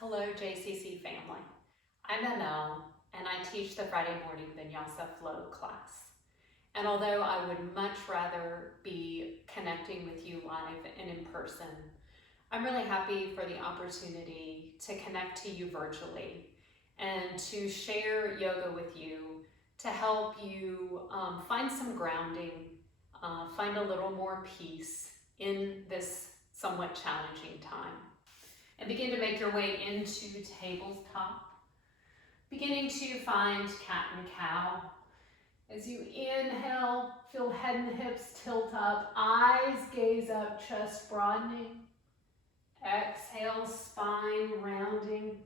Hello JCC family. I'm Amel and I teach the Friday morning Vinyasa Flow class. And although I would much rather be connecting with you live and in person, I'm really happy for the opportunity to connect to you virtually and to share yoga with you to help you find some grounding, find a little more peace in this somewhat challenging time. And begin to make your way into tabletop. Beginning to find cat and cow. As you inhale, feel head and hips tilt up, eyes gaze up, chest broadening. Exhale, spine rounding.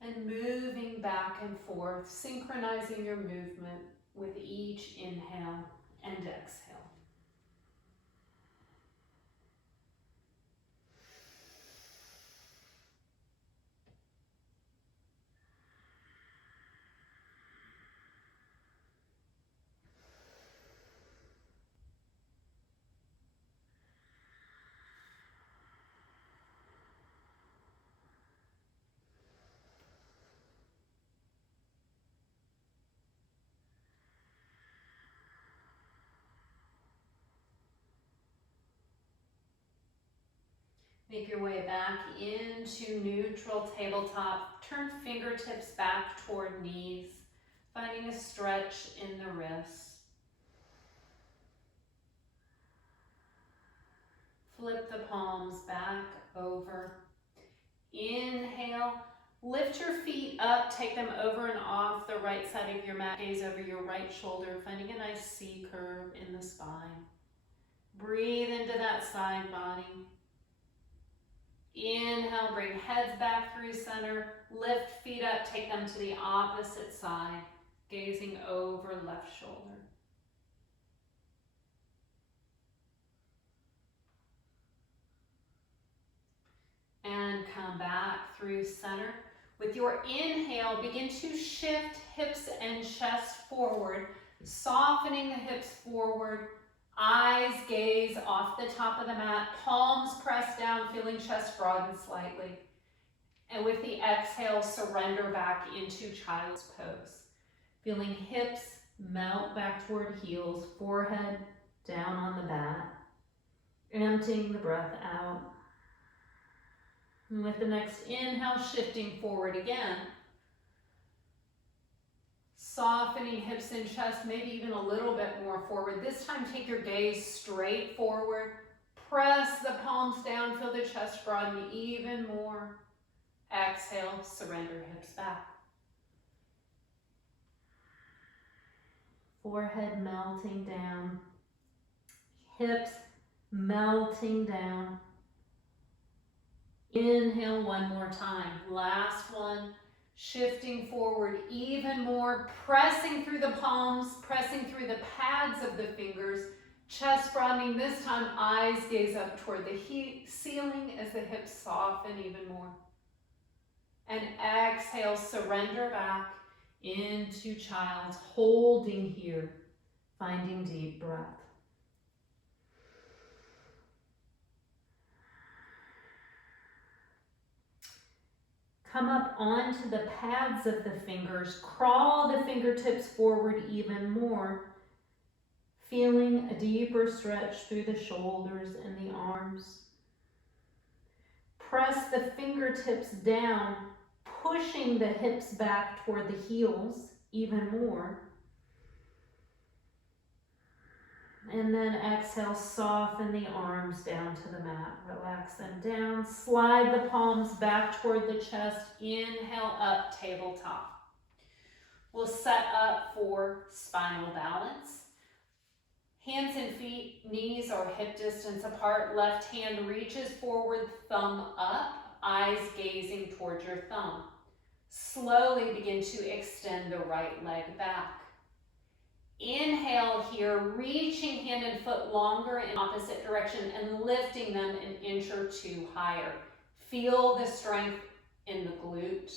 And moving back and forth, synchronizing your movement with each inhale and exhale. Make your way back into neutral tabletop. Turn fingertips back toward knees, finding a stretch in the wrists. Flip the palms back over. Inhale, lift your feet up, take them over and off the right side of your mat. Gaze over your right shoulder, finding a nice C curve in the spine. Breathe into that side body. Inhale, bring heads back through center. Lift feet up, take them to the opposite side, gazing over left shoulder. And come back through center. With your inhale, begin to shift hips and chest forward, softening the hips forward. Eyes gaze off the top of the mat, palms press down, feeling chest broaden slightly. And with the exhale, surrender back into child's pose. Feeling hips melt back toward heels, forehead down on the mat. Emptying the breath out. And with the next inhale, shifting forward again. Softening hips and chest, maybe even a little bit more forward. This time, take your gaze straight forward. Press the palms down, feel the chest broaden even more. Exhale, surrender hips back. Forehead melting down. Hips melting down. Inhale one more time. Last one. Shifting forward even more, pressing through the palms, pressing through the pads of the fingers, chest broadening. This time, eyes gaze up toward the ceiling as the hips soften even more. And exhale, surrender back into child's, holding here, finding deep breath. Come up onto the pads of the fingers, crawl the fingertips forward even more, feeling a deeper stretch through the shoulders and the arms. Press the fingertips down, pushing the hips back toward the heels even more. And then exhale, soften the arms down to the mat. Relax them down. Slide the palms back toward the chest. Inhale up, tabletop. We'll set up for spinal balance. Hands and feet, knees or hip distance apart. Left hand reaches forward, thumb up, eyes gazing towards your thumb. Slowly begin to extend the right leg back. Inhale here, reaching hand and foot longer in opposite direction and lifting them an inch or two higher. Feel the strength in the glute.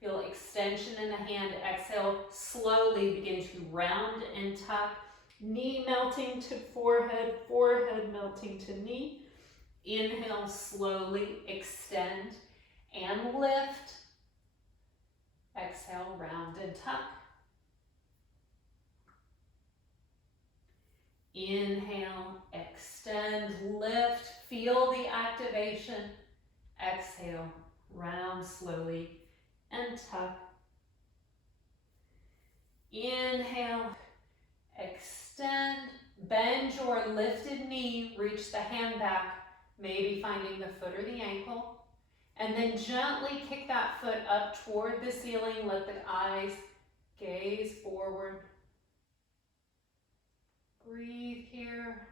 Feel extension in the hand. Exhale, slowly begin to round and tuck. Knee melting to forehead, forehead melting to knee. Inhale, slowly extend and lift. Exhale, round and tuck. Inhale, extend, lift, feel the activation. Exhale, round slowly and tuck. Inhale, extend, bend your lifted knee, reach the hand back, maybe finding the foot or the ankle. And then gently kick that foot up toward the ceiling. Let the eyes gaze forward. Breathe here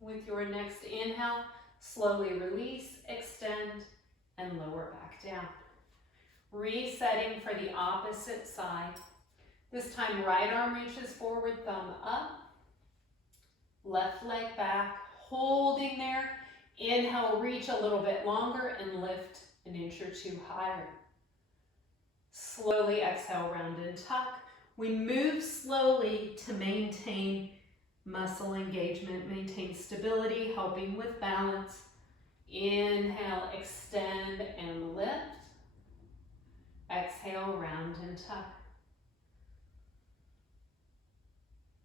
with your next inhale. Slowly release, extend, and lower back down. Resetting for the opposite side. This time, right arm reaches forward, thumb up. Left leg back, holding there. Inhale, reach a little bit longer and lift an inch or two higher. Slowly exhale, round and tuck. We move slowly to maintain muscle engagement, maintain stability, helping with balance. Inhale, extend and lift. Exhale, round and tuck.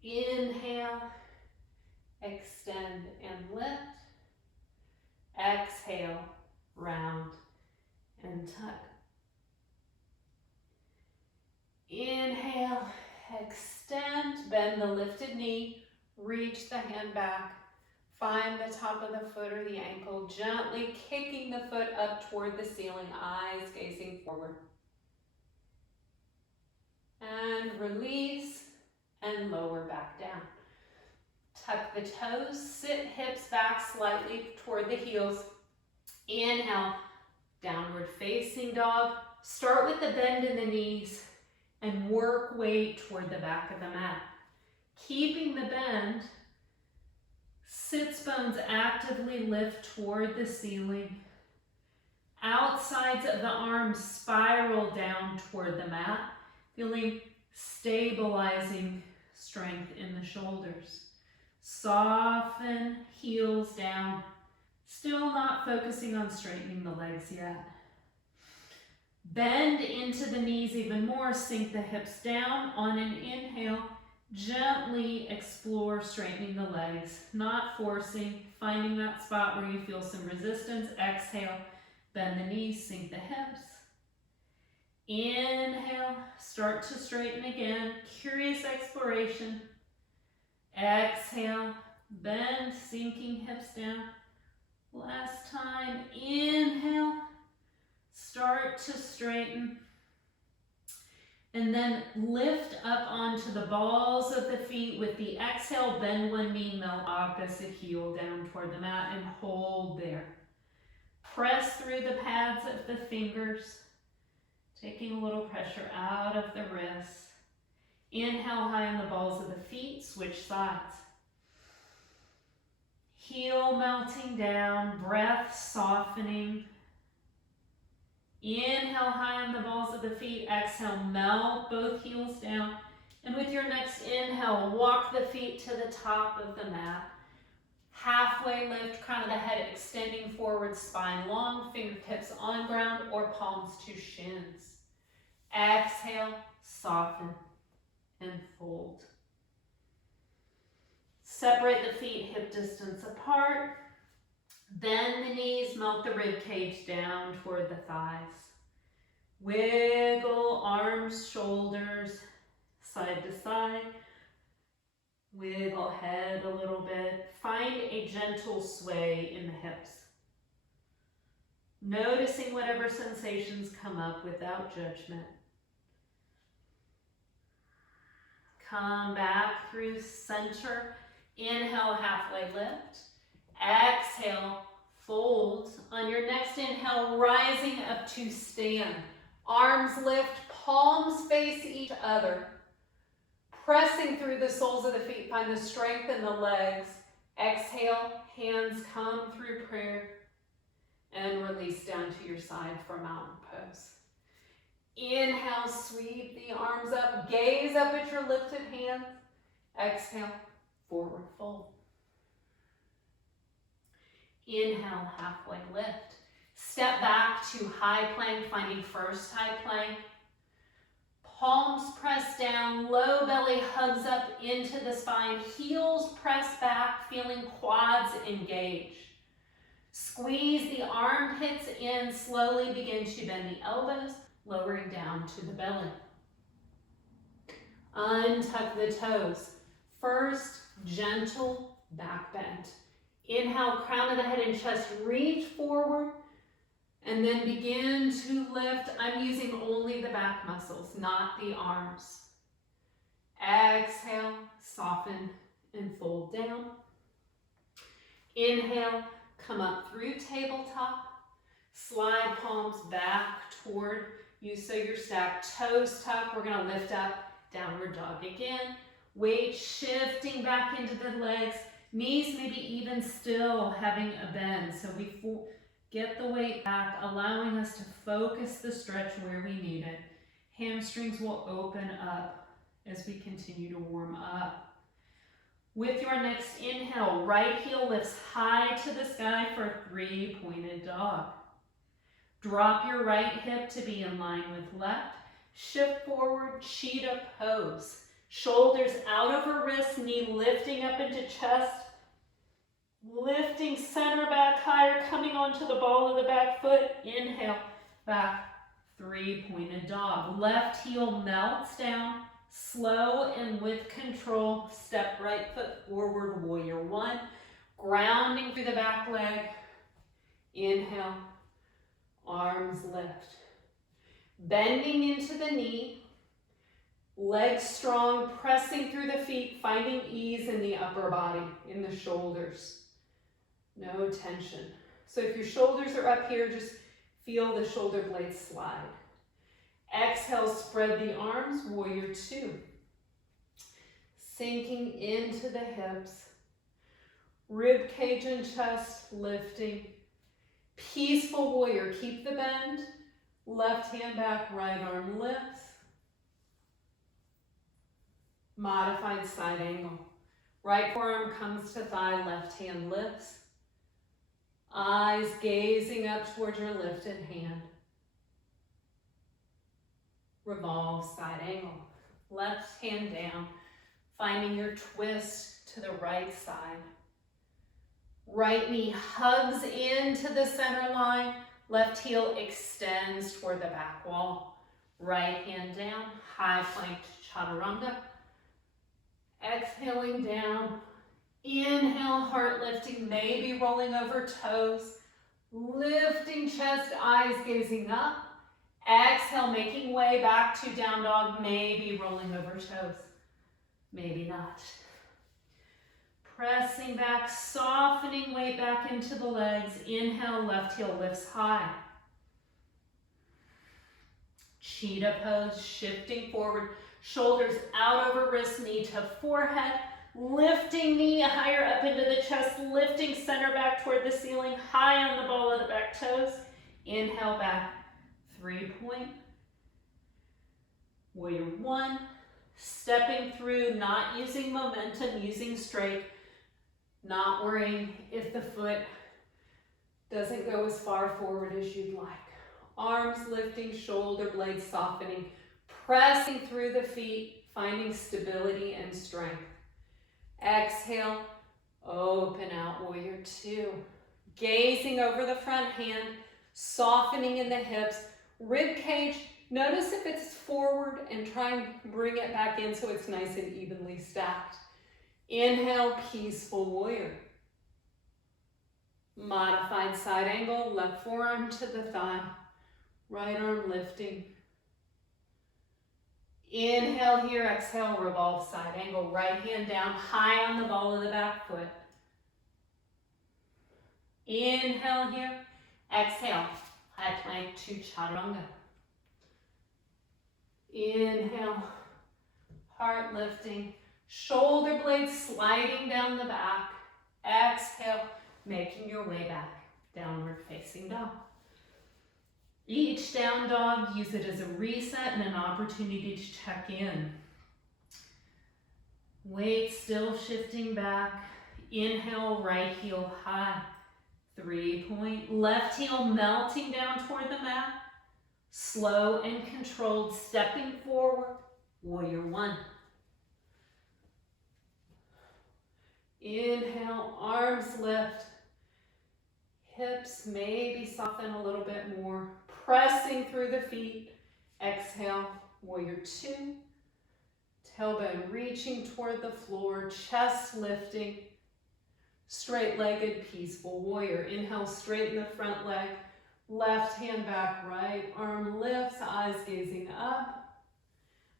Inhale, extend and lift. Exhale, round and tuck. Inhale, extend, bend the lifted knee, reach the hand back, find the top of the foot or the ankle, gently kicking the foot up toward the ceiling, eyes gazing forward. And release and lower back down. Tuck the toes, sit hips back slightly toward the heels. Inhale, downward facing dog. Start with the bend in the knees and work weight toward the back of the mat. Keeping the bend, sits bones actively lift toward the ceiling. Outsides of the arms spiral down toward the mat, feeling stabilizing strength in the shoulders. Soften, heels down. Still not focusing on straightening the legs yet. Bend into the knees even more, sink the hips down. On an inhale, gently explore straightening the legs, not forcing, finding that spot where you feel some resistance. Exhale, bend the knees, sink the hips. Inhale, start to straighten again, curious exploration. Exhale, bend, sinking hips down. Last time, inhale, start to straighten. And then lift up onto the balls of the feet with the exhale, bend one knee, melt opposite heel down toward the mat and hold there. Press through the pads of the fingers, taking a little pressure out of the wrists. Inhale high on the balls of the feet, switch sides. Heel melting down, breath softening. Inhale high on the balls of the feet, exhale, melt both heels down. And with your next inhale, walk the feet to the top of the mat. Halfway lift, crown of the head extending forward, spine long, fingertips on ground or palms to shins. Exhale, soften and fold. Separate the feet hip distance apart. Bend the knees, melt the rib cage down toward the thighs. Wiggle arms, shoulders, side to side. Wiggle head a little bit. Find a gentle sway in the hips. Noticing whatever sensations come up without judgment. Come back through center. Inhale, halfway lift. Exhale, fold. On your next inhale, rising up to stand. Arms lift, palms face each other. Pressing through the soles of the feet, find the strength in the legs. Exhale, hands come through prayer. And release down to your side for mountain pose. Inhale, sweep the arms up, gaze up at your lifted hands. Exhale, forward fold. Inhale, halfway lift. Step back to high plank, finding first high plank. Palms press down, low belly hugs up into the spine, heels press back, feeling quads engage. Squeeze the armpits in, slowly begin to bend the elbows, lowering down to the belly. Untuck the toes. First, gentle back bend. Inhale, crown of the head and chest, reach forward, and then begin to lift. I'm using only the back muscles, not the arms. Exhale, soften and fold down. Inhale, come up through tabletop. Slide palms back toward you so you're stacked. Toes tucked. We're going to lift up, downward dog again. Weight shifting back into the legs. Knees maybe even still having a bend. So we get the weight back, allowing us to focus the stretch where we need it. Hamstrings will open up as we continue to warm up. With your next inhale, right heel lifts high to the sky for three-pointed dog. Drop your right hip to be in line with left. Shift forward, cheetah pose. Shoulders out over wrists, knee lifting up into chest. Lifting center back higher, coming onto the ball of the back foot. Inhale, back, three-pointed dog. Left heel melts down, slow and with control. Step right foot forward, warrior one. Grounding through the back leg. Inhale, arms lift. Bending into the knee. Legs strong, pressing through the feet, finding ease in the upper body, in the shoulders. No tension. So if your shoulders are up here, just feel the shoulder blades slide. Exhale, spread the arms, warrior two. Sinking into the hips. Rib cage and chest lifting. Peaceful warrior, keep the bend. Left hand back, right arm lifts. Modified side angle. Right forearm comes to thigh, left hand lifts. Eyes gazing up towards your lifted hand. Revolve side angle. Left hand down, finding your twist to the right side. Right knee hugs into the center line. Left heel extends toward the back wall. Right hand down, high plank chaturanga. Exhaling down. Inhale, heart lifting, maybe rolling over toes. Lifting chest, eyes gazing up. Exhale, making way back to down dog, maybe rolling over toes. Maybe not. Pressing back, softening weight back into the legs. Inhale, left heel lifts high. Cheetah pose, shifting forward. Shoulders out over wrist, knee to forehead. Lifting knee higher up into the chest, lifting center back toward the ceiling, high on the ball of the back toes. Inhale back, 3-point. Warrior one, stepping through, not using momentum, using straight, not worrying if the foot doesn't go as far forward as you'd like. Arms lifting, shoulder blades softening, pressing through the feet, finding stability and strength. Exhale, open out, warrior two. Gazing over the front hand, softening in the hips. Rib cage, notice if it's forward and try and bring it back in so it's nice and evenly stacked. Inhale, peaceful warrior. Modified side angle, left forearm to the thigh, right arm lifting. Inhale here, exhale, revolve side angle, right hand down, high on the ball of the back foot. Inhale here, exhale, high plank to chaturanga. Inhale, heart lifting, shoulder blades sliding down the back. Exhale, making your way back, downward facing dog. Each down dog, use it as a reset and an opportunity to check in. Weight still shifting back. Inhale, right heel high. 3-point. Left heel melting down toward the mat. Slow and controlled, stepping forward. Warrior 1. Inhale, arms lift. Hips maybe soften a little bit more. Pressing through the feet. Exhale, warrior 2. Tailbone reaching toward the floor, chest lifting. Straight-legged, peaceful warrior. Inhale, straighten the front leg. Left hand back, right arm lifts, eyes gazing up.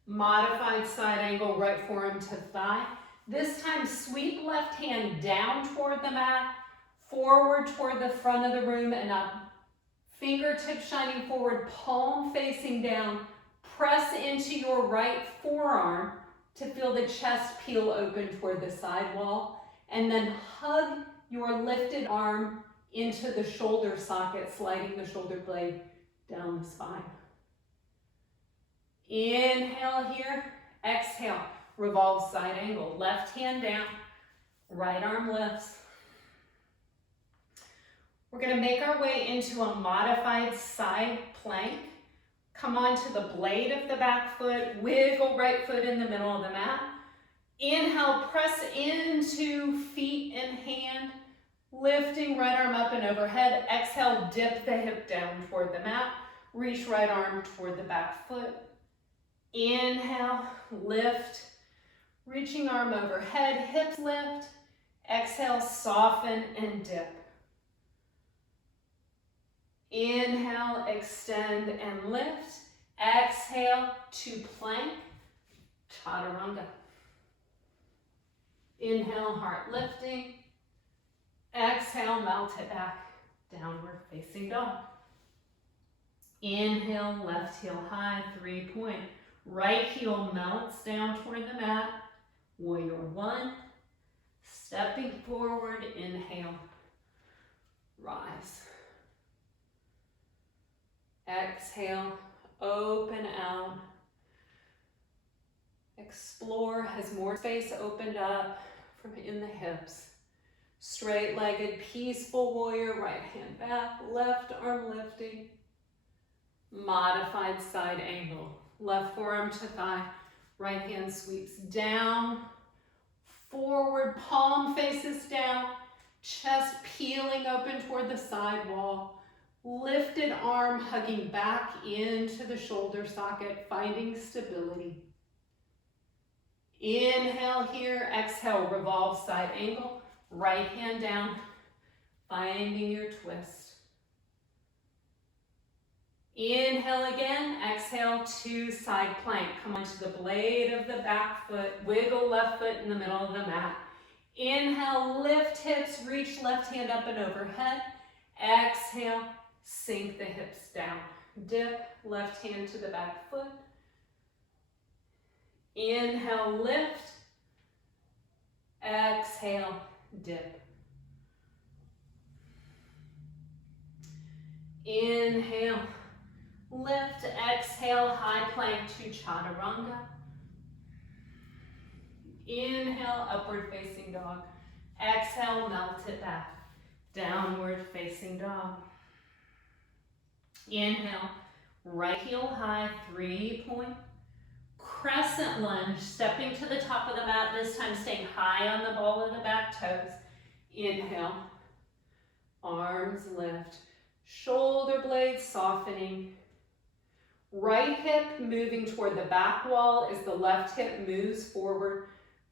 Modified side angle, right forearm to thigh. This time, sweep left hand down toward the mat, forward toward the front of the room and up. Fingertips shining forward, palm facing down. Press into your right forearm to feel the chest peel open toward the side wall. And then hug your lifted arm into the shoulder socket, sliding the shoulder blade down the spine. Inhale here, exhale, revolve side angle. Left hand down, right arm lifts. We're going to make our way into a modified side plank. Come onto the blade of the back foot, wiggle right foot in the middle of the mat. Inhale, press into feet and hand, lifting right arm up and overhead. Exhale, dip the hip down toward the mat. Reach right arm toward the back foot. Inhale, lift, reaching arm overhead, hips lift. Exhale, soften and dip. Inhale, extend and lift. Exhale to plank, chaturanga. Inhale, heart lifting. Exhale, melt it back, downward facing dog. Inhale, left heel high, 3-point. Right heel melts down toward the mat. Warrior 1. Stepping forward, inhale, rise. Exhale, open out. Explore, has more space opened up from in the hips. Straight-legged, peaceful warrior, right hand back, left arm lifting. Modified side angle. Left forearm to thigh, right hand sweeps down, forward, palm faces down, chest peeling open toward the side wall. Lifted arm hugging back into the shoulder socket, finding stability. Inhale here, exhale, revolve side angle, right hand down, finding your twist. Inhale again, exhale to side plank. Come onto the blade of the back foot, wiggle left foot in the middle of the mat. Inhale, lift hips, reach left hand up and overhead. Exhale, sink the hips down. Dip, left hand to the back foot. Inhale, lift. Exhale, dip. Inhale, lift. Exhale, high plank to chaturanga. Inhale, upward facing dog. Exhale, melt it back. Downward facing dog. Inhale, right heel high, 3-point. Crescent lunge, stepping to the top of the mat, this time staying high on the ball of the back toes. Inhale, arms lift, shoulder blades softening. Right hip moving toward the back wall as the left hip moves forward,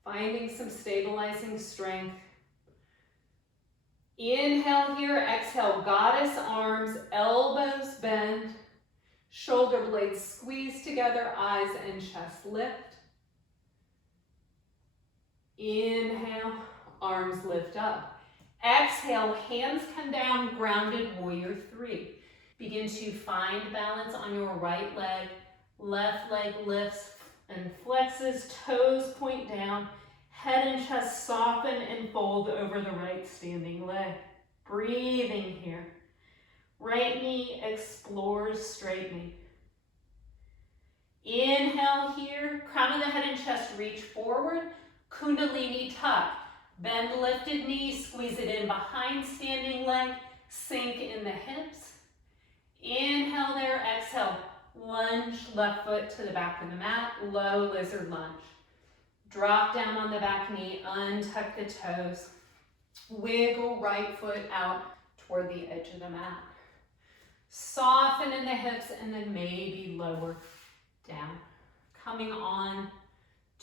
finding some stabilizing strength. Inhale here, exhale, goddess arms, elbows bend. Shoulder blades squeeze together, eyes and chest lift. Inhale, arms lift up. Exhale, hands come down, grounded warrior 3. Begin to find balance on your right leg. Left leg lifts and flexes, toes point down. Head and chest soften and fold over the right standing leg. Breathing here. Right knee explores straightening. Inhale here, crown of the head and chest reach forward. Kundalini tuck. Bend lifted knee, squeeze it in behind standing leg. Sink in the hips. Inhale there, exhale. Lunge left foot to the back of the mat, low lizard lunge. Drop down on the back knee, untuck the toes. Wiggle right foot out toward the edge of the mat. Soften in the hips and then maybe lower down. Coming on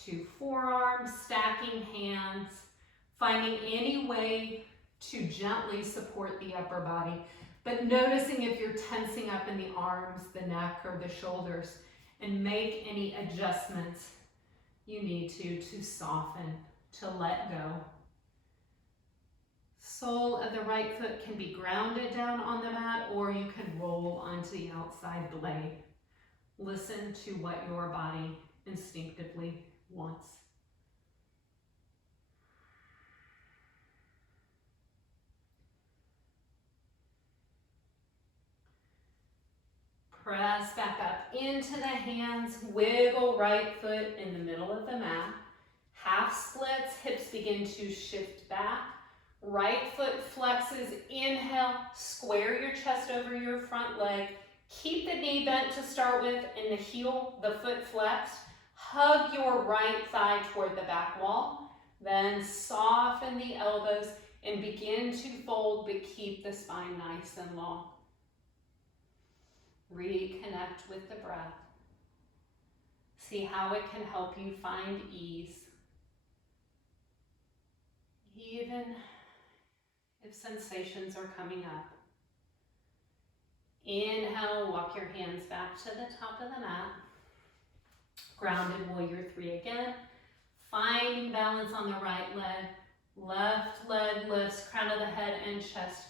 to forearms, stacking hands, finding any way to gently support the upper body, but noticing if you're tensing up in the arms, the neck, or the shoulders, and make any adjustments you need to soften, to let go. Sole of the right foot can be grounded down on the mat, or you can roll onto the outside blade. Listen to what your body instinctively wants. Press back up into the hands, wiggle right foot in the middle of the mat. Half splits, hips begin to shift back. Right foot flexes, inhale, square your chest over your front leg. Keep the knee bent to start with and the heel, the foot flexed. Hug your right thigh toward the back wall. Then soften the elbows and begin to fold, but keep the spine nice and long. Reconnect with the breath. See how it can help you find ease. Even if sensations are coming up. Inhale, walk your hands back to the top of the mat. Grounded warrior 3 again. Finding balance on the right leg. Left leg lifts, crown of the head and chest.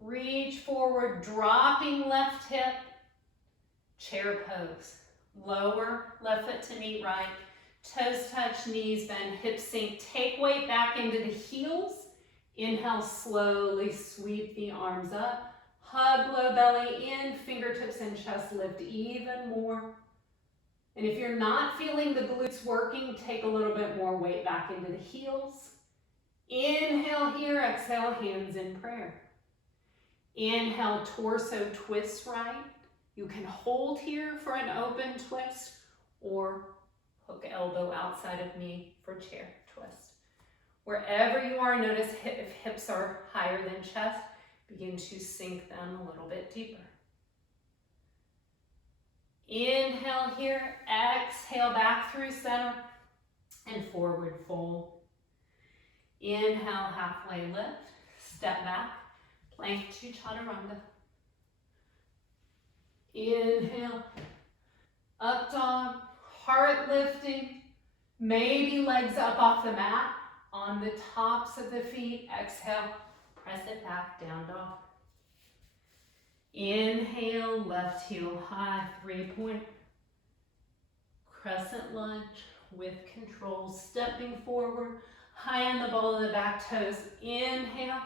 Reach forward, dropping left hip. Chair pose. Lower left foot to meet right. Toes touch, knees bend, hips sink. Take weight back into the heels. Inhale, slowly sweep the arms up. Hug low belly in, fingertips and chest lift even more. And if you're not feeling the glutes working, take a little bit more weight back into the heels. Inhale here, exhale, hands in prayer. Inhale, torso twist right. You can hold here for an open twist or hook elbow outside of knee for chair twist. Wherever you are, notice if hips are higher than chest, begin to sink them a little bit deeper. Inhale here, exhale back through center and forward fold. Inhale, halfway lift, step back, plank to chaturanga. Inhale, up dog, heart lifting, maybe legs up off the mat. On the tops of the feet, exhale, press it back, down dog. Inhale, left heel high, 3-point. Crescent lunge with control, stepping forward, high on the ball of the back toes. Inhale,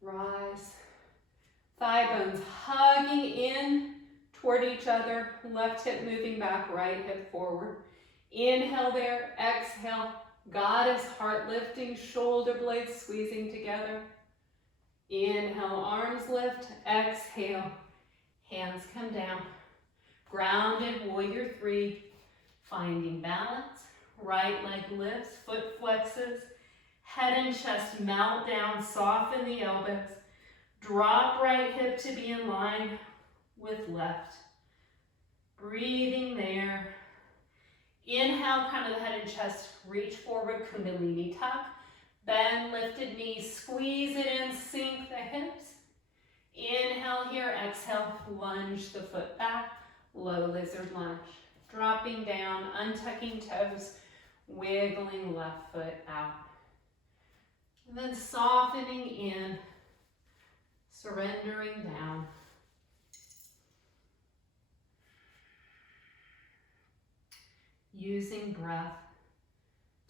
rise. Thigh bones hugging in toward each other, left hip moving back, right hip forward. Inhale there, exhale. Goddess heart lifting, shoulder blades squeezing together. Inhale, arms lift, exhale, hands come down. Grounded warrior 3, finding balance. Right leg lifts, foot flexes, head and chest melt down, soften the elbows. Drop right hip to be in line with left. Breathing there. Inhale, crown of the head and chest, reach forward, kundalini tuck. Bend lifted knees, squeeze it in, sink the hips. Inhale here, exhale, lunge the foot back, low lizard lunge. Dropping down, untucking toes, wiggling left foot out. And then softening in, surrendering down. Using breath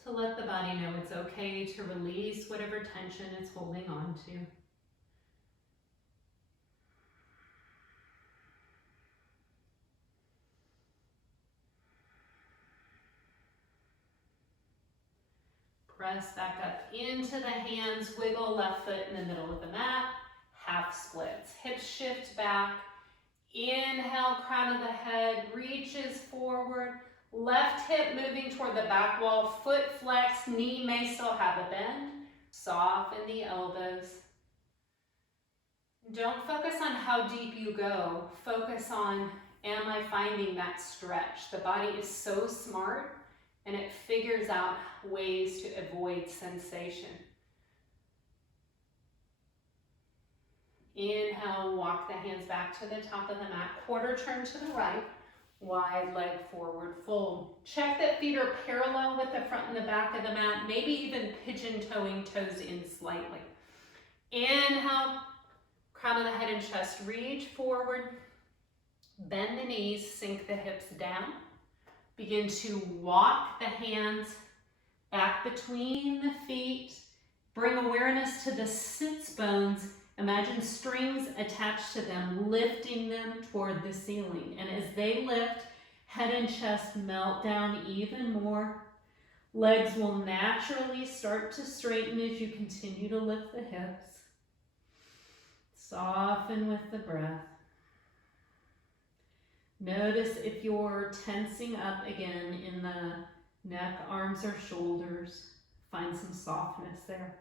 to let the body know it's okay to release whatever tension it's holding on to. Press back up into the hands, wiggle left foot in the middle of the mat. half splits. Hips shift back. Inhale, crown of the head reaches forward. Left hip moving toward the back wall, foot flex, knee may still have a bend. Soften the elbows. Don't focus on how deep you go. Focus on, am I finding that stretch? The body is so smart and it figures out ways to avoid sensation. Inhale, walk the hands back to the top of the mat. Quarter turn to the right. Wide leg forward fold. Check that feet are parallel with the front and the back of the mat, maybe even pigeon-toeing toes in slightly. Inhale, crown of the head and chest, reach forward. Bend the knees, sink the hips down. Begin to walk the hands back between the feet. Bring awareness to the sits bones. Imagine strings attached to them, lifting them toward the ceiling. And as they lift, head and chest melt down even more. Legs will naturally start to straighten as you continue to lift the hips. Soften with the breath. Notice if you're tensing up again in the neck, arms, or shoulders. Find some softness there.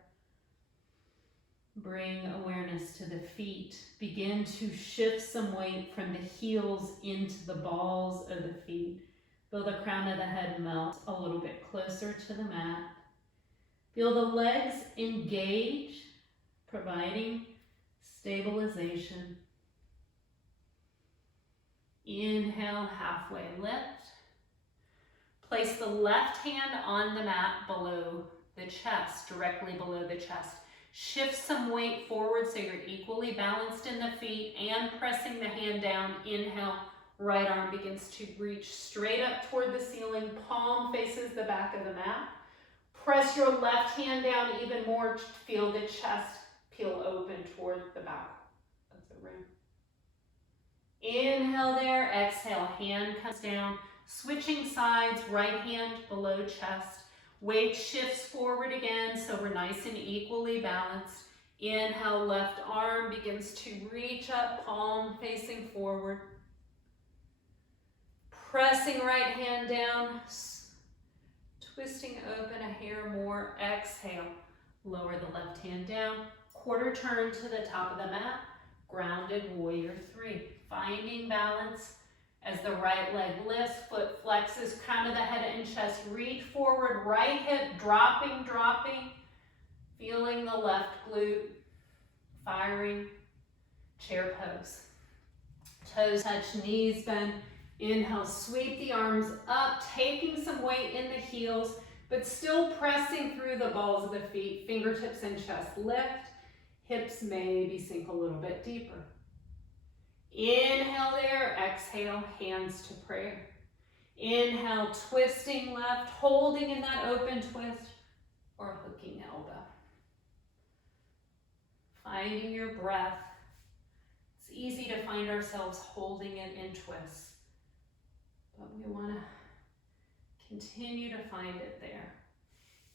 Bring awareness to the feet. Begin to shift some weight from the heels into the balls of the feet. Feel the crown of the head melt a little bit closer to the mat. Feel the legs engage, providing stabilization. Inhale, halfway lift. Place the left hand on the mat below the chest, directly below the chest. Shift some weight forward so you're equally balanced in the feet and pressing the hand down. Inhale, right arm begins to reach straight up toward the ceiling. Palm faces the back of the mat. Press your left hand down even more to feel the chest peel open toward the back of the room. Inhale there, exhale, hand comes down. Switching sides, right hand below chest. Weight shifts forward again, so we're nice and equally balanced. Inhale, left arm begins to reach up, palm facing forward. Pressing right hand down, twisting open a hair more. Exhale, lower the left hand down. Quarter turn to the top of the mat. Grounded warrior three. Finding balance. As the right leg lifts, foot flexes, crown of the head and chest, reach forward, right hip dropping. Feeling the left glute, firing, chair pose. Toes touch, knees bend. Inhale, sweep the arms up, taking some weight in the heels, but still pressing through the balls of the feet. Fingertips and chest lift. Hips maybe sink a little bit deeper. Inhale there, exhale, hands to prayer. Inhale, twisting left, holding in that open twist, or hooking elbow. Finding your breath. It's easy to find ourselves holding it in twists, but we want to continue to find it there.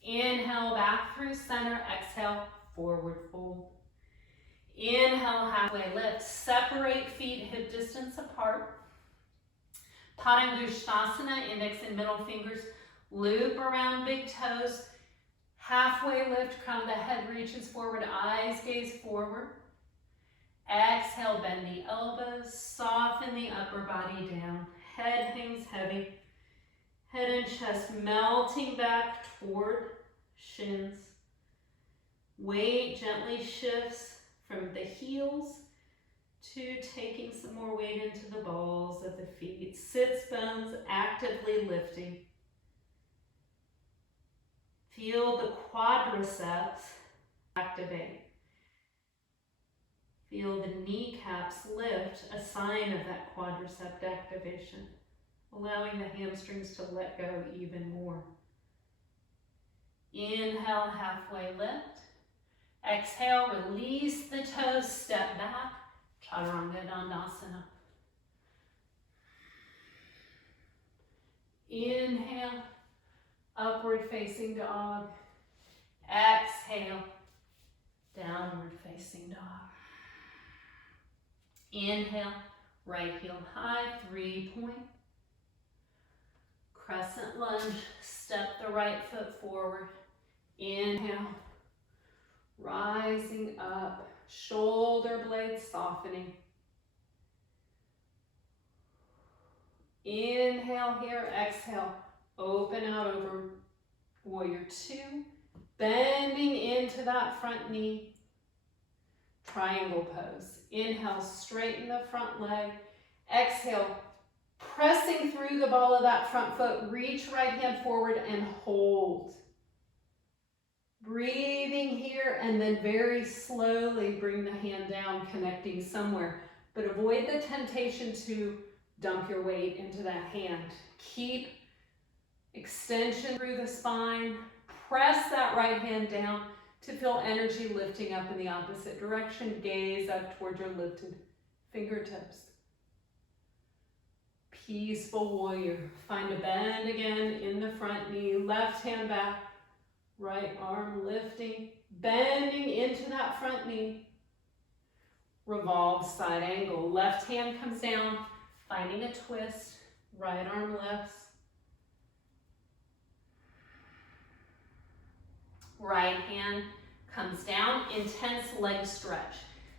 Inhale, back through center, exhale, forward fold. Inhale, halfway lift. Separate feet hip distance apart. Padangusthasana, index and middle fingers loop around big toes. Halfway lift, crown of the head reaches forward, eyes gaze forward. Exhale, bend the elbows, soften the upper body down. Head hangs heavy. Head and chest melting back toward shins. Weight gently shifts from the heels to taking some more weight into the balls of the feet. Sits bones actively lifting. Feel the quadriceps activate. Feel the kneecaps lift, a sign of that quadricep activation, allowing the hamstrings to let go even more. Inhale, halfway lift. Exhale, release the toes, step back, Chaturanga Dandasana. Inhale, upward facing dog. Exhale, downward facing dog. Inhale, right heel high, 3-point. Crescent lunge, step the right foot forward. Inhale, rising up, shoulder blades softening. Inhale here, exhale, open out over warrior 2, bending into that front knee, triangle pose. Inhale, straighten the front leg. Exhale, pressing through the ball of that front foot, reach right hand forward and hold. Breathing here, and then very slowly bring the hand down, connecting somewhere. But avoid the temptation to dump your weight into that hand. Keep extension through the spine. Press that right hand down to feel energy lifting up in the opposite direction. Gaze up toward your lifted fingertips. Peaceful warrior. Find a bend again in the front knee. Left hand back. Right arm lifting. Bending into that front knee. Revolve side angle. Left hand comes down. Finding a twist. Right arm lifts. Right hand comes down. Intense leg stretch.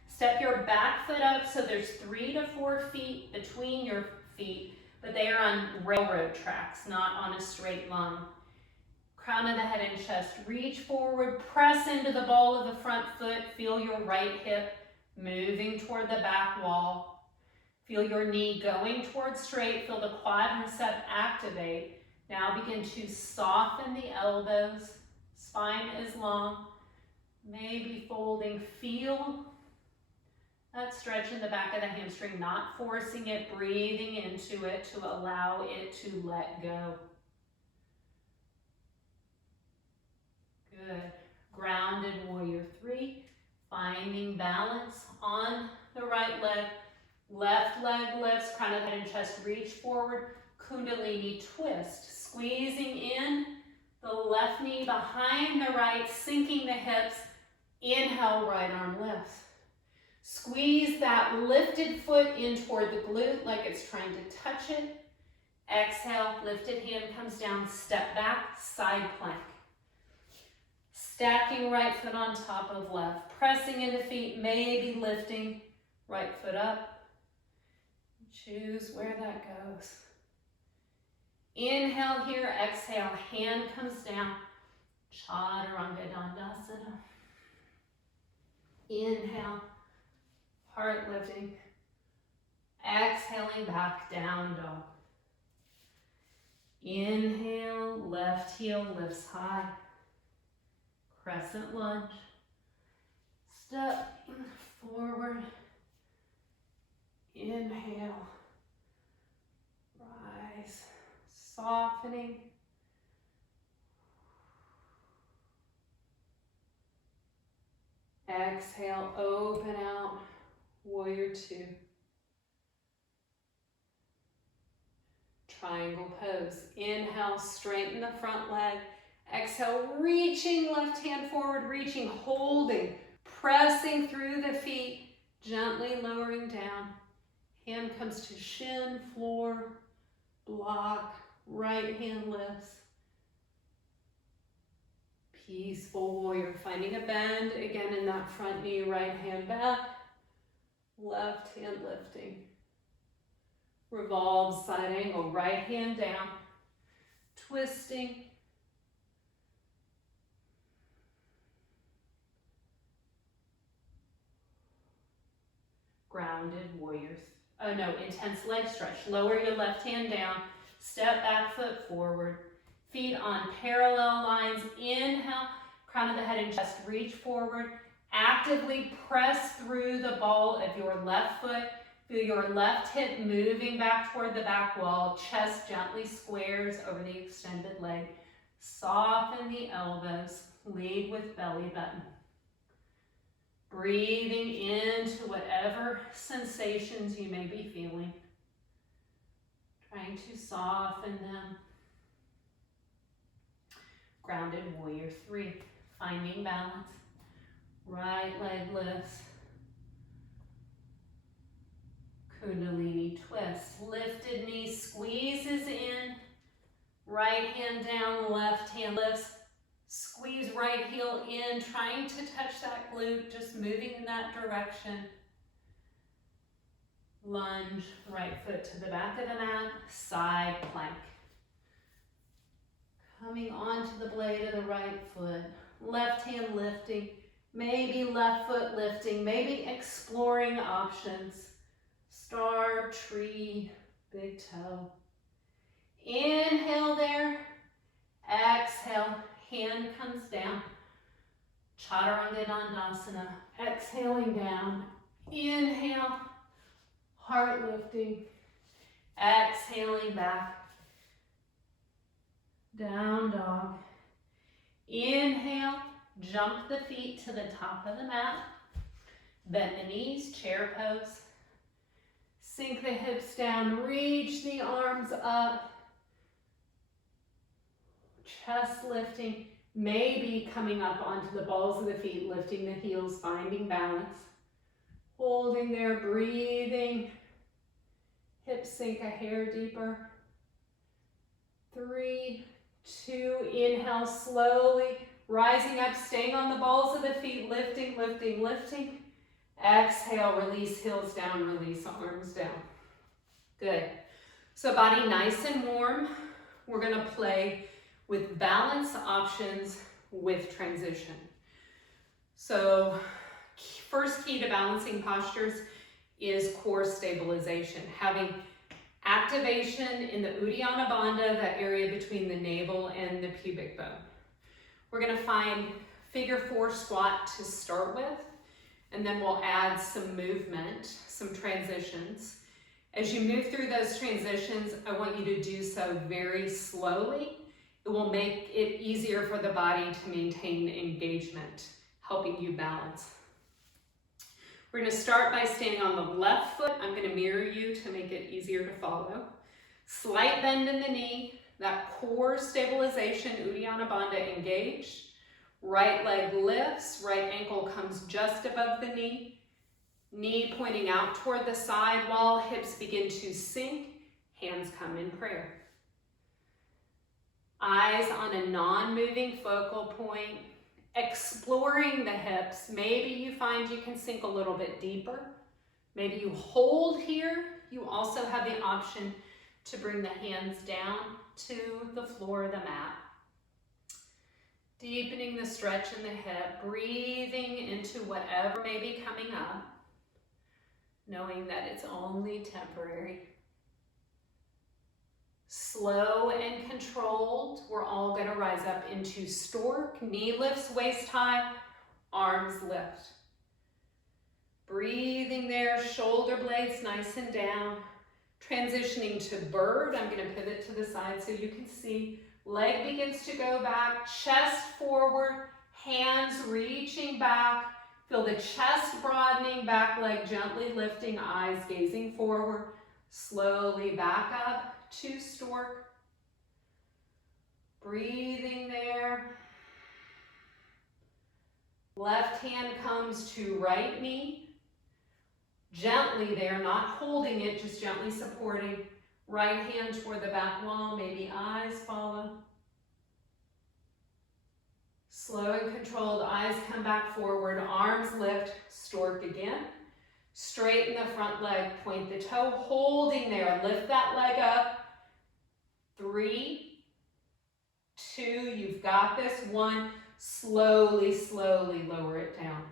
Step your back foot up so there's 3 to 4 feet between your feet, but they are on railroad tracks, not on a straight line. Crown of the head and chest. Reach forward, press into the ball of the front foot. Feel your right hip moving toward the back wall. Feel your knee going towards straight. Feel the quadricep activate. Now begin to soften the elbows. Spine is long. Maybe folding. Feel that stretch in the back of the hamstring, not forcing it, breathing into it to allow it to let go. Good. Grounded warrior 3. Finding balance on the right leg. Left leg lifts, crown of the head and chest, reach forward. Kundalini twist. Squeezing in the left knee behind the right, sinking the hips. Inhale, right arm lifts. Squeeze that lifted foot in toward the glute like it's trying to touch it. Exhale, lifted hand comes down, step back, side plank. Stacking right foot on top of left. Pressing into feet, maybe lifting right foot up. Choose where that goes. Inhale here, exhale, hand comes down. Chaturanga Dandasana. Inhale, heart lifting. Exhaling back, down dog. Inhale, left heel lifts high. Crescent lunge. Step forward. Inhale. Rise. Softening. Exhale, open out. Warrior 2. Triangle pose. Inhale, straighten the front leg. Exhale, reaching left hand forward, reaching, holding, pressing through the feet, gently lowering down. Hand comes to shin, floor, block, right hand lifts. Peaceful warrior, finding a bend again in that front knee, right hand back, left hand lifting. Revolve side angle, right hand down, twisting. Grounded warriors. Oh no, intense leg stretch. Lower your left hand down, step back foot forward. Feet on parallel lines. Inhale, crown of the head and chest, reach forward. Actively press through the ball of your left foot. Feel your left hip moving back toward the back wall. Chest gently squares over the extended leg. Soften the elbows. Lead with belly button. Breathing into whatever sensations you may be feeling. Trying to soften them. Grounded warrior 3. Finding balance. Right leg lifts. Kundalini twist. Lifted knee squeezes in. Right hand down, left hand lifts. Squeeze right heel in, trying to touch that glute, just moving in that direction. Lunge, right foot to the back of the mat, side plank. Coming onto the blade of the right foot, left hand lifting, maybe left foot lifting, maybe exploring options. Star, tree, big toe. Inhale there, exhale, hand comes down. Chaturanga Dandasana, exhaling down. Inhale, heart lifting, exhaling back. Down dog. Inhale, jump the feet to the top of the mat. Bend the knees, chair pose. Sink the hips down, reach the arms up. Chest lifting, maybe coming up onto the balls of the feet, lifting the heels, finding balance. Holding there, breathing. Hips sink a hair deeper. 3, 2, inhale slowly, rising up, staying on the balls of the feet, lifting, lifting, lifting. Exhale, release heels down, release arms down. Good. So body nice and warm. We're gonna play with balance options with transition. So first key to balancing postures is core stabilization, having activation in the Uddiyana Bandha, that area between the navel and the pubic bone. We're gonna find figure 4 squat to start with, and then we'll add some movement, some transitions. As you move through those transitions, I want you to do so very slowly. It will make it easier for the body to maintain engagement, helping you balance. We're going to start by standing on the left foot. I'm going to mirror you to make it easier to follow. Slight bend in the knee, that core stabilization, Uddiyana Bandha engaged. Right leg lifts, right ankle comes just above the knee. Knee pointing out toward the side wall, hips begin to sink, hands come in prayer. Eyes on a non-moving focal point, exploring the hips. Maybe you find you can sink a little bit deeper. Maybe you hold here. You also have the option to bring the hands down to the floor of the mat. Deepening the stretch in the hip, breathing into whatever may be coming up, knowing that it's only temporary. Slow and controlled, we're all going to rise up into stork, knee lifts waist high, arms lift. Breathing there, shoulder blades nice and down. Transitioning to bird, I'm going to pivot to the side so you can see. Leg begins to go back, chest forward, hands reaching back. Feel the chest broadening, back leg gently lifting, eyes gazing forward. Slowly back up to stork. Breathing there. Left hand comes to right knee. Gently there, not holding it, just gently supporting. Right hand toward the back wall, maybe eyes follow. Slow and controlled, eyes come back forward, arms lift, stork again. Straighten the front leg, point the toe, holding there, lift that leg up. 3, 2, you've got this. 1, slowly, slowly lower it down.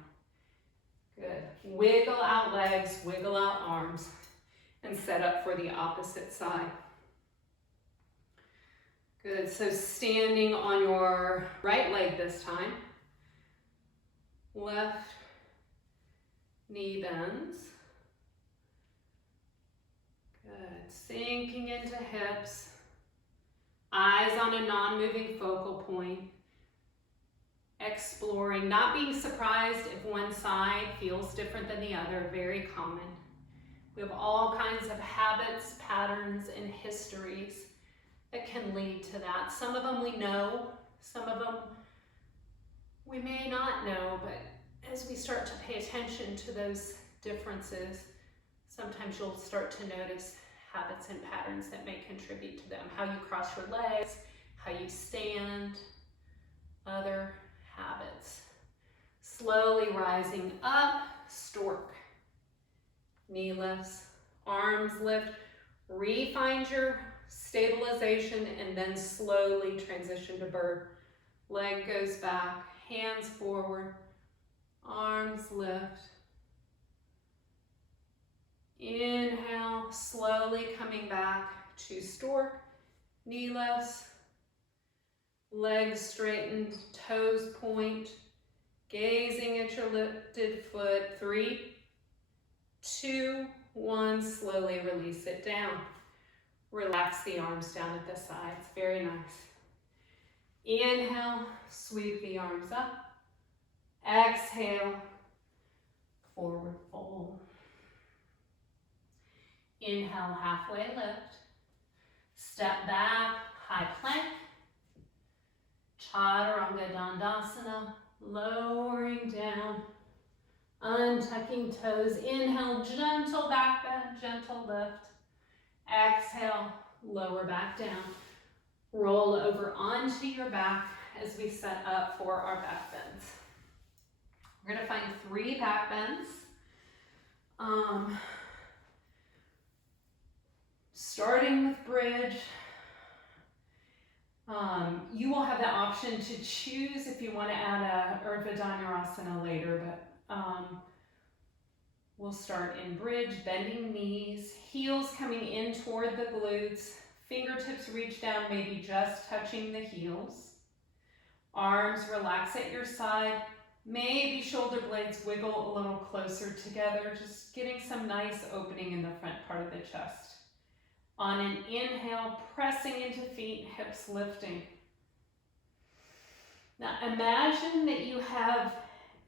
Good. Wiggle out legs, wiggle out arms, and set up for the opposite side. Good, so standing on your right leg this time. Left knee bends. Good, sinking into hips. Eyes on a non-moving focal point. Exploring, not being surprised if one side feels different than the other, very common. We have all kinds of habits, patterns, and histories that can lead to that. Some of them we know, some of them we may not know, but as we start to pay attention to those differences, Sometimes you'll start to notice habits and patterns that may contribute to them. How you cross your legs, how you stand, other habits. Slowly rising up, stork. Knee lifts, arms lift, re-find your stabilization, and then slowly transition to bird. Leg goes back, hands forward, arms lift. Inhale, slowly coming back to stork, knee lifts, legs straightened, toes point, gazing at your lifted foot. 3, 2, 1, slowly release it down. Relax the arms down at the sides, very nice. Inhale, sweep the arms up. Exhale, forward fold. Inhale, halfway lift. Step back, high plank. Chaturanga Dandasana, lowering down, untucking toes. Inhale, gentle back bend, gentle lift. Exhale, lower back down. Roll over onto your back as we set up for our back bends. We're going to find 3 back bends. Starting with bridge. You will have the option to choose if you want to add a Urdhva Dhanurasana later, but we'll start in bridge, bending knees, heels coming in toward the glutes, fingertips reach down, maybe just touching the heels. Arms relax at your side, maybe shoulder blades wiggle a little closer together, just getting some nice opening in the front part of the chest. On an inhale, pressing into feet, hips lifting. Now imagine that you have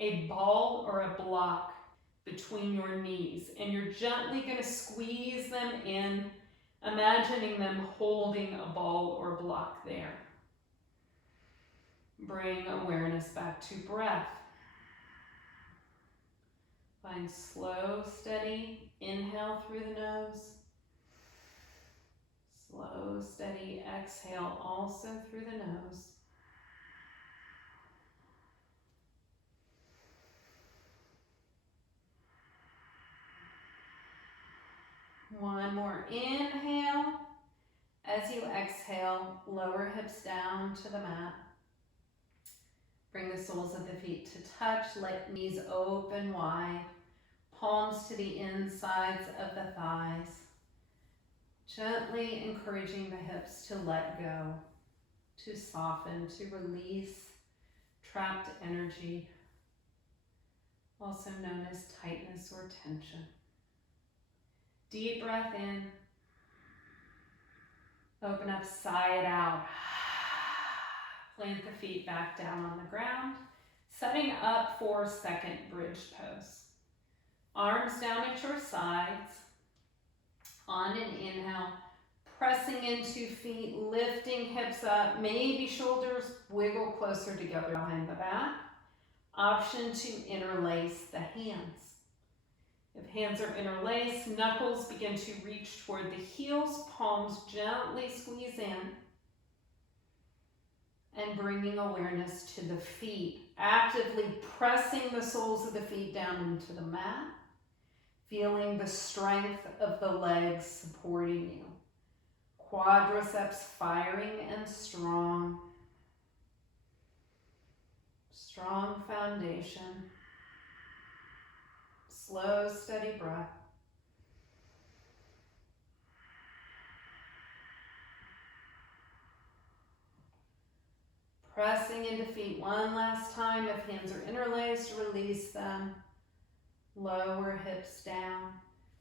a ball or a block between your knees and you're gently going to squeeze them in, imagining them holding a ball or block there. Bring awareness back to breath. Find slow, steady inhale through the nose. Slow, steady exhale also through the nose. One more inhale. As you exhale, lower hips down to the mat. Bring the soles of the feet to touch. Let knees open wide. Palms to the insides of the thighs. Gently encouraging the hips to let go, to soften, to release trapped energy, also known as tightness or tension. Deep breath in. Open up, sigh it out. Plant the feet back down on the ground, setting up for second bridge pose. Arms down at your sides. On an inhale, pressing into feet, lifting hips up, maybe shoulders wiggle closer together behind the back. Option to interlace the hands. If hands are interlaced, knuckles begin to reach toward the heels, palms gently squeeze in, and bringing awareness to the feet, actively pressing the soles of the feet down into the mat. Feeling the strength of the legs supporting you. Quadriceps firing and strong. Strong foundation. Slow, steady breath. Pressing into feet one last time. If hands are interlaced, release them. Lower hips down.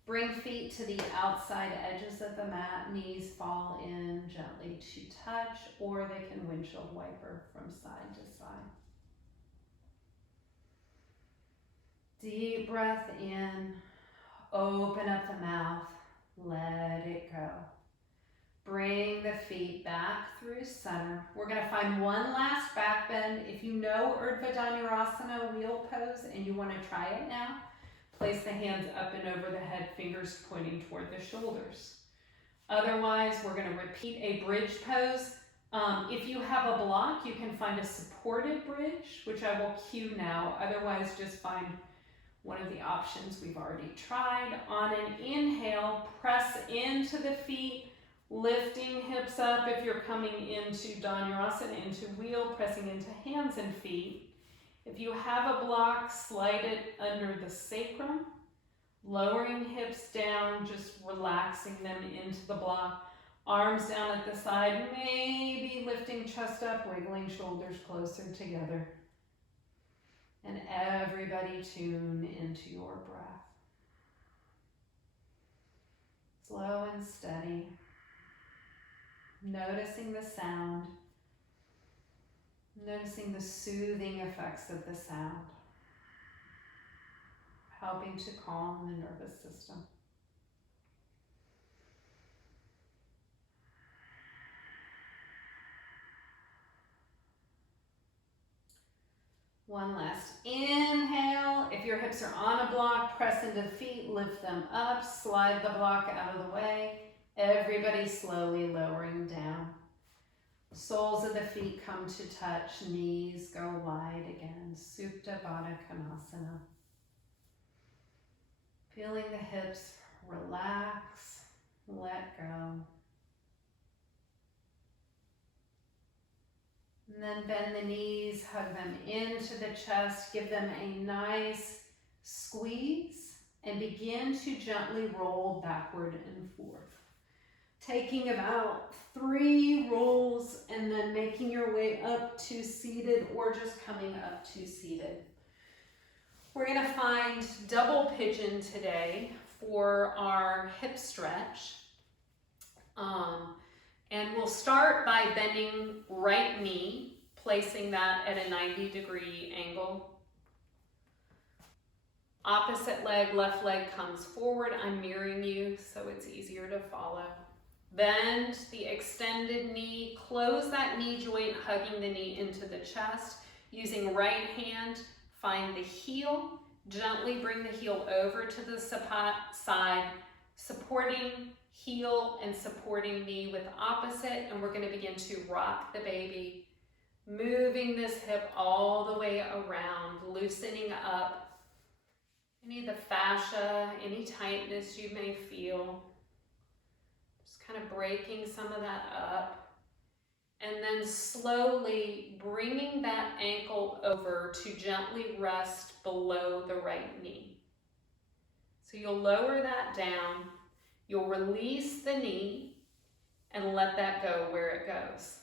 Bring feet to the outside edges of the mat. Knees fall in gently to touch, or they can windshield wiper from side to side. Deep breath in. Open up the mouth. Let it go. Bring the feet back through center. We're going to find one last back bend. If you know Urdhva Dhanurasana wheel pose and you want to try it now, Place the hands up and over the head, fingers pointing toward the shoulders. Otherwise, we're going to repeat a bridge pose. If you have a block, you can find a supported bridge, which I will cue now. Otherwise, just find one of the options we've already tried. On an inhale, press into the feet, lifting hips up. If you're coming into Dhanurasana, into wheel, pressing into hands and feet. If you have a block, slide it under the sacrum, lowering hips down, just relaxing them into the block. Arms down at the side, maybe lifting chest up, wiggling shoulders closer together. And everybody tune into your breath. Slow and steady. Noticing the sound. Noticing the soothing effects of the sound. Helping to calm the nervous system. One last inhale. If your hips are on a block, press into the feet, lift them up, slide the block out of the way. Everybody slowly lowering down. Soles of the feet come to touch, knees go wide again. Supta Baddha Konasana. Feeling the hips relax, let go. And then bend the knees, hug them into the chest, give them a nice squeeze, and begin to gently roll backward and forth. Taking about 3 rolls and then making your way up to seated or just coming up to seated. We're going to find double pigeon today for our hip stretch. And we'll start by bending right knee, placing that at a 90-degree angle. Opposite leg, left leg comes forward. I'm mirroring you so it's easier to follow. Bend the extended knee, close that knee joint, hugging the knee into the chest. Using right hand, find the heel, gently bring the heel over to the side, supporting heel and supporting knee with opposite, and we're going to begin to rock the baby, moving this hip all the way around, loosening up any of the fascia, any tightness you may feel. Just kind of breaking some of that up, and then slowly bringing that ankle over to gently rest below the right knee. So you'll lower that down. You'll release the knee and let that go where it goes.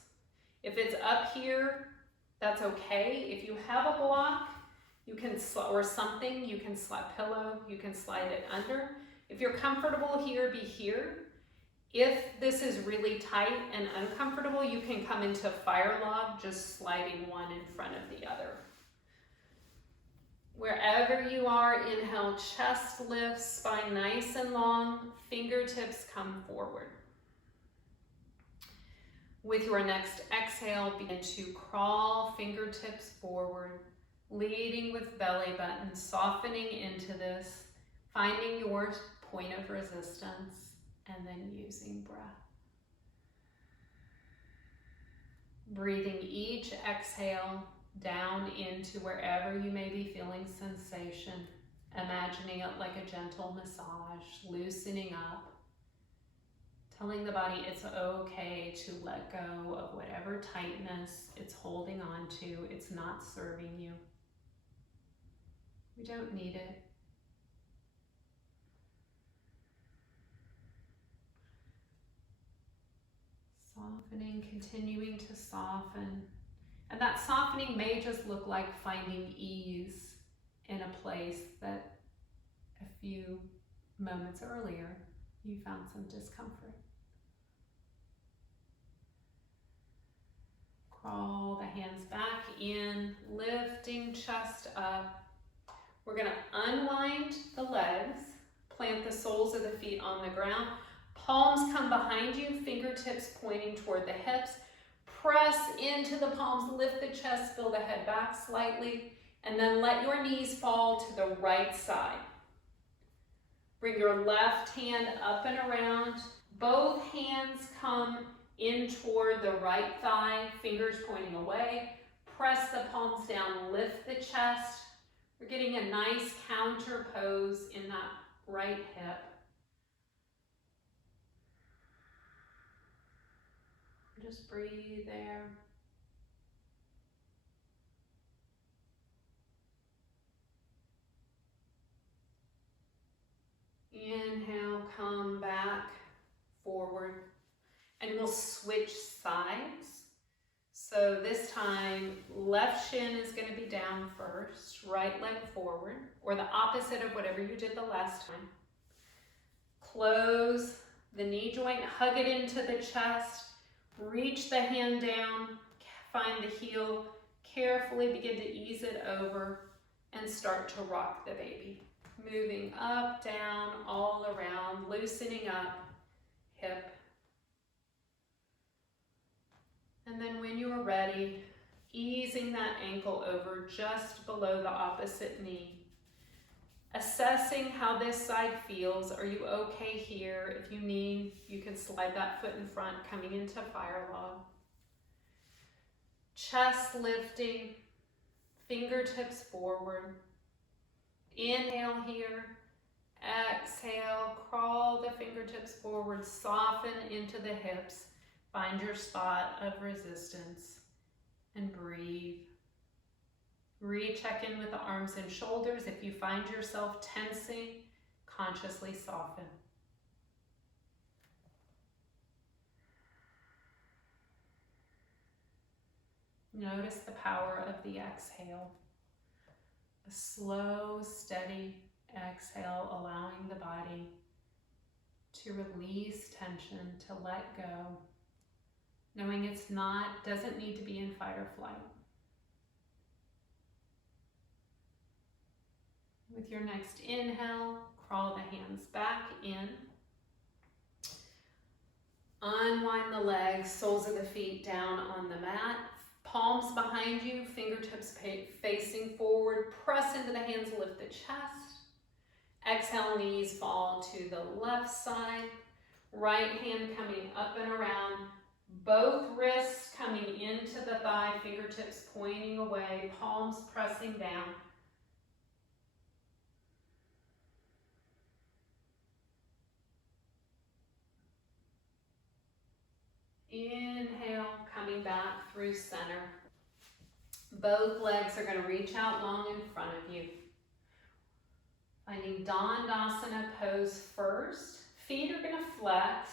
If it's up here, that's okay. If you have a block, you can or something, you can slide pillow, you can slide it under. If you're comfortable here, be here. If this is really tight and uncomfortable, you can come into fire log, just sliding one in front of the other. Wherever you are, inhale, chest lifts, spine nice and long, fingertips come forward. With your next exhale, begin to crawl fingertips forward, leading with belly button, softening into this, finding your point of resistance, and then using breath. Breathing each exhale down into wherever you may be feeling sensation, imagining it like a gentle massage, loosening up, telling the body it's okay to let go of whatever tightness it's holding on to. It's not serving you. We don't need it. Softening, continuing to soften. And that softening may just look like finding ease in a place that a few moments earlier you found some discomfort. Crawl the hands back in, lifting chest up. We're going to unwind the legs, plant the soles of the feet on the ground. Palms come behind you, fingertips pointing toward the hips. Press into the palms, lift the chest, spill the head back slightly, and then let your knees fall to the right side. Bring your left hand up and around. Both hands come in toward the right thigh, fingers pointing away. Press the palms down, lift the chest. We're getting a nice counter pose in that right hip. Just breathe there. Inhale, come back forward, and we'll switch sides. So this time, left shin is going to be down first, right leg forward, or the opposite of whatever you did the last time. Close the knee joint, hug it into the chest, reach the hand down, find the heel, carefully begin to ease it over, and start to rock the baby. Moving up, down, all around, loosening up, hip. And then when you are ready, easing that ankle over just below the opposite knee. Assessing how this side feels. Are you okay here? If you need, you can slide that foot in front, coming into fire log. Chest lifting, fingertips forward. Inhale here. Exhale, crawl the fingertips forward, soften into the hips. Find your spot of resistance and breathe. Recheck in with the arms and shoulders. If you find yourself tensing, consciously soften. Notice the power of the exhale. A slow, steady exhale, allowing the body to release tension, to let go. Knowing doesn't need to be in fight or flight. With your next inhale, crawl the hands back in. Unwind the legs, soles of the feet down on the mat. Palms behind you, fingertips facing forward. Press into the hands, lift the chest. Exhale, knees fall to the left side. Right hand coming up and around. Both wrists coming into the thigh, fingertips pointing away, palms pressing down. Inhale, coming back through center. Both legs are going to reach out long in front of you. Finding Dandasana pose first. Feet are going to flex.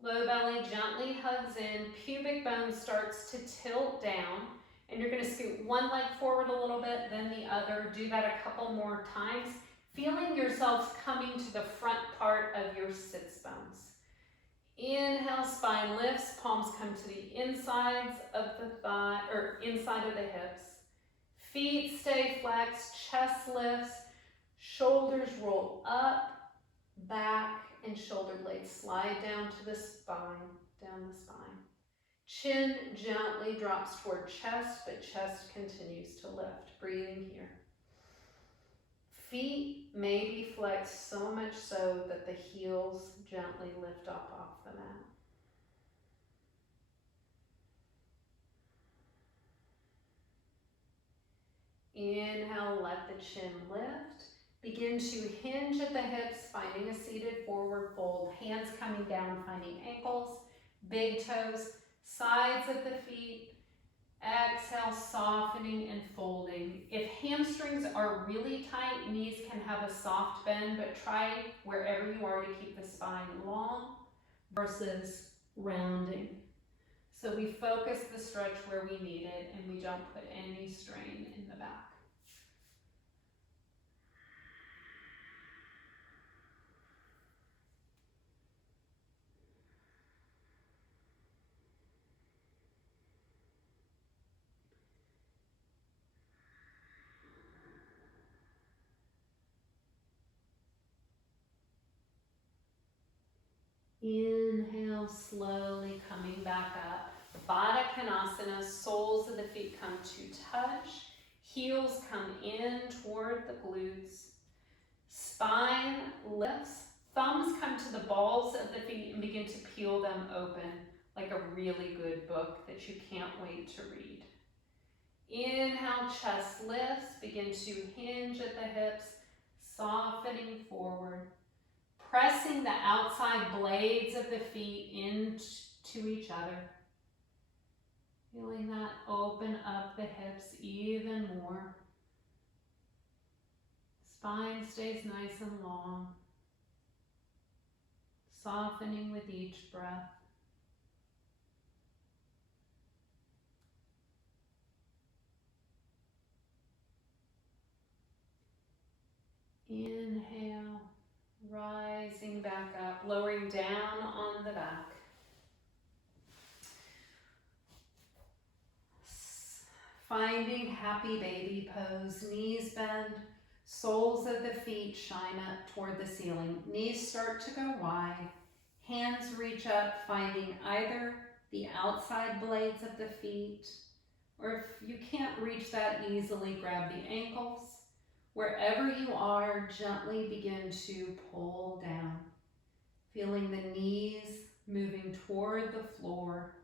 Low belly gently hugs in. Pubic bone starts to tilt down. And you're going to scoot one leg forward a little bit, then the other. Do that a couple more times. Feeling yourselves coming to the front part of your sits bones. Inhale, spine lifts, palms come to the insides of the thigh, or inside of the hips. Feet stay flexed, chest lifts, shoulders roll up, back, and shoulder blades slide down to the spine, down the spine. Chin gently drops toward chest, but chest continues to lift. Breathing here. Feet may be flexed so much so that the heels gently lift up off the mat. Inhale, let the chin lift. Begin to hinge at the hips, finding a seated forward fold. Hands coming down, finding ankles, big toes, sides of the feet. Exhale, softening and folding. If hamstrings are really tight, knees can have a soft bend, but try wherever you are to keep the spine long versus rounding. So we focus the stretch where we need it and we don't put any strain in the back. Inhale, slowly coming back up. Baddha Konasana, soles of the feet come to touch. Heels come in toward the glutes. Spine lifts. Thumbs come to the balls of the feet and begin to peel them open like a really good book that you can't wait to read. Inhale, chest lifts. Begin to hinge at the hips, softening forward. Pressing the outside blades of the feet into each other. Feeling that open up the hips even more. Spine stays nice and long. Softening with each breath. Inhale, rising back up, lowering down on the back. Finding happy baby pose, knees bend, soles of the feet shine up toward the ceiling. Knees start to go wide, hands reach up, finding either the outside blades of the feet, or if you can't reach that easily, grab the ankles. Wherever you are, gently begin to pull down, feeling the knees moving toward the floor.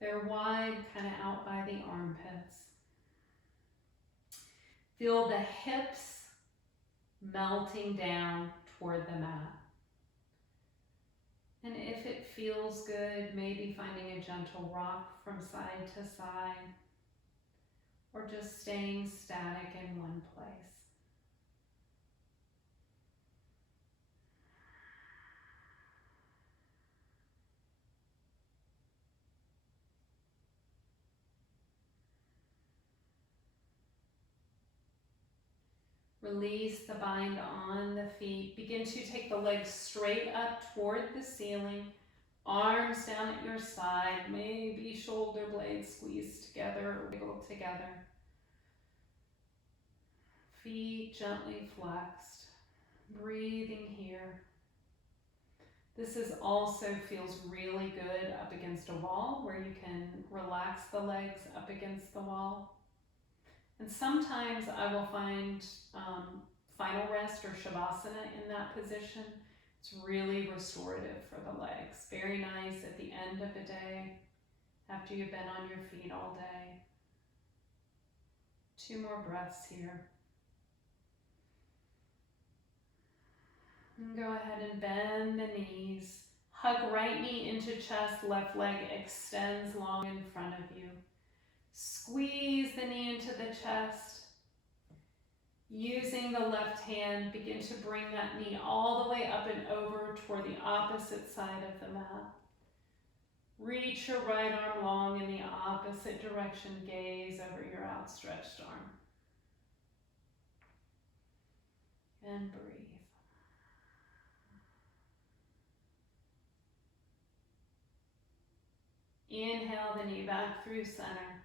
They're wide, kind of out by the armpits. Feel the hips melting down toward the mat. And if it feels good, maybe finding a gentle rock from side to side, or just staying static in one place. Release the bind on the feet. Begin to take the legs straight up toward the ceiling. Arms down at your side. Maybe shoulder blades squeeze together or wiggle together. Feet gently flexed. Breathing here. This also feels really good up against a wall where you can relax the legs up against the wall. And sometimes I will find final rest or shavasana in that position. It's really restorative for the legs. Very nice at the end of a day, after you've been on your feet all day. 2 more breaths here. And go ahead and bend the knees. Hug right knee into chest, left leg extends long in front of you. Squeeze the knee into the chest. Using the left hand, begin to bring that knee all the way up and over toward the opposite side of the mat. Reach your right arm long in the opposite direction. Gaze over your outstretched arm. And breathe. Inhale the knee back through center.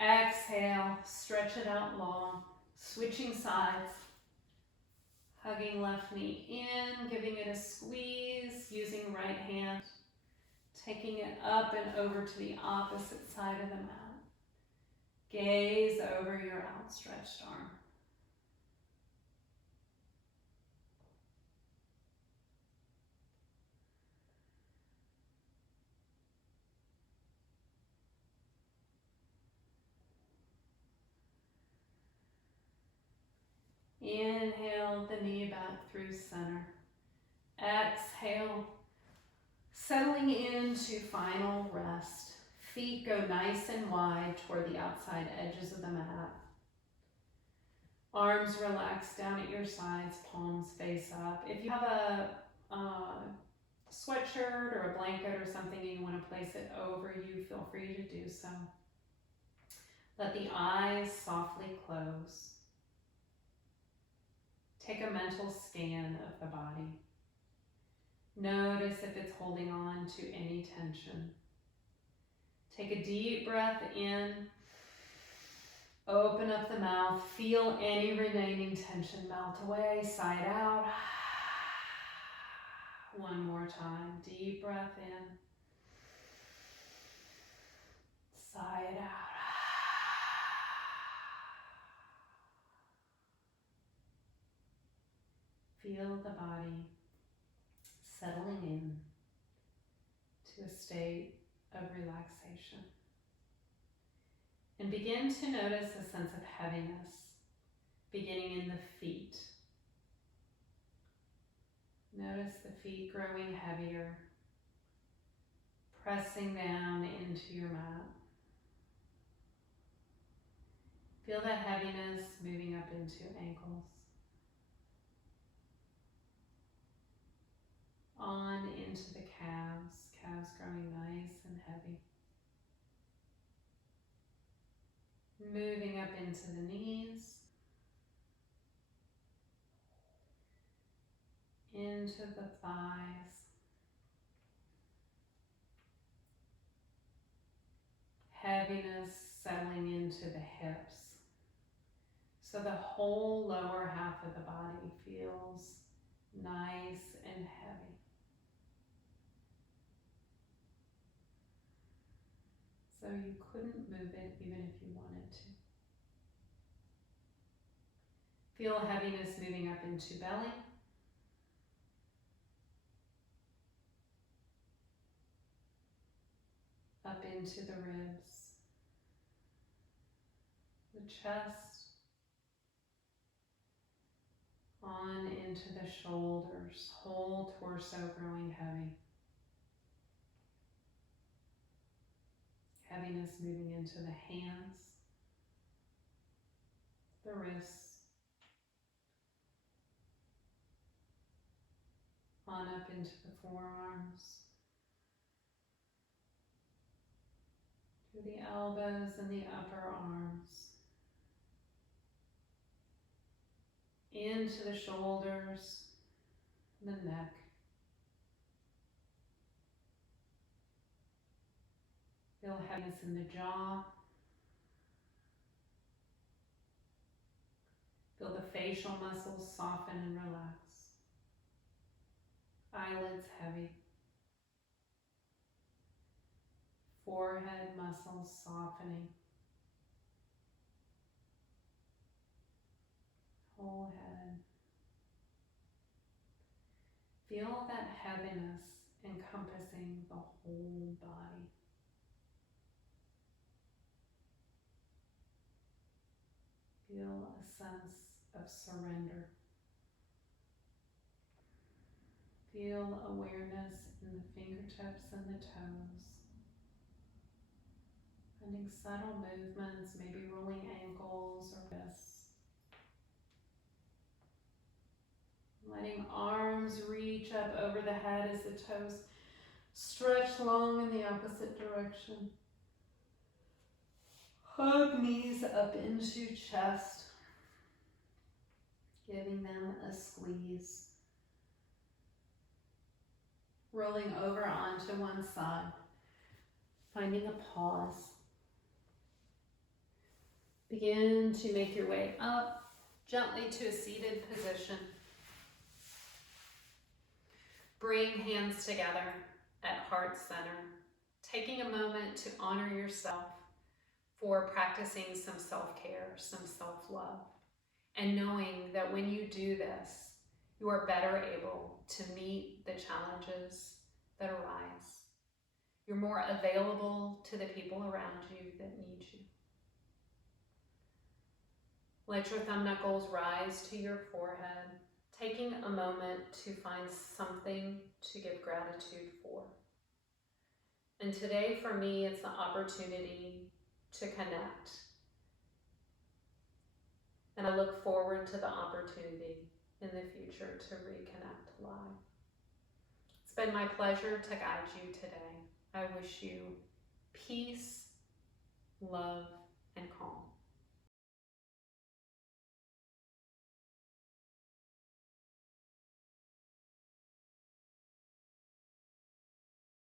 Exhale, stretch it out long. Switching sides. Hugging left knee in, giving it a squeeze, using right hand. Taking it up and over to the opposite side of the mat. Gaze over your outstretched arm. Inhale the knee back through center. Exhale, settling into final rest. Feet go nice and wide toward the outside edges of the mat. Arms relax down at your sides, palms face up. If you have a sweatshirt or a blanket or something and you want to place it over you, feel free to do so. Let the eyes softly close. Take a mental scan of the body. Notice if it's holding on to any tension. Take a deep breath in. Open up the mouth. Feel any remaining tension melt away. Sigh out. One more time. Deep breath in. Sigh it out. Feel the body settling in to a state of relaxation. And begin to notice a sense of heaviness beginning in the feet. Notice the feet growing heavier, pressing down into your mat. Feel that heaviness moving up into ankles. On into the calves, calves growing nice and heavy. Moving up into the knees, into the thighs, heaviness settling into the hips. So the whole lower half of the body feels nice and heavy. So you couldn't move it even if you wanted to. Feel heaviness moving up into belly. Up into the ribs, the chest, on into the shoulders, whole torso growing heavy. Heaviness moving into the hands, the wrists, on up into the forearms, to the elbows and the upper arms, into the shoulders, the neck, feel heaviness in the jaw, feel the facial muscles soften and relax, eyelids heavy, forehead muscles softening, whole head. Feel that heaviness encompassing the whole body. Feel a sense of surrender. Feel awareness in the fingertips and the toes. Finding subtle movements, maybe rolling ankles or wrists. Letting arms reach up over the head as the toes stretch long in the opposite direction. Hug knees up into chest, giving them a squeeze. Rolling over onto one side, finding a pause. Begin to make your way up gently to a seated position. Bring hands together at heart center, taking a moment to honor yourself for practicing some self-care, some self-love, and knowing that when you do this, you are better able to meet the challenges that arise. You're more available to the people around you that need you. Let your thumb knuckles rise to your forehead, taking a moment to find something to give gratitude for. And today for me, it's the opportunity to connect. And I look forward to the opportunity in the future to reconnect live. It's been my pleasure to guide you today. I wish you peace, love, and calm.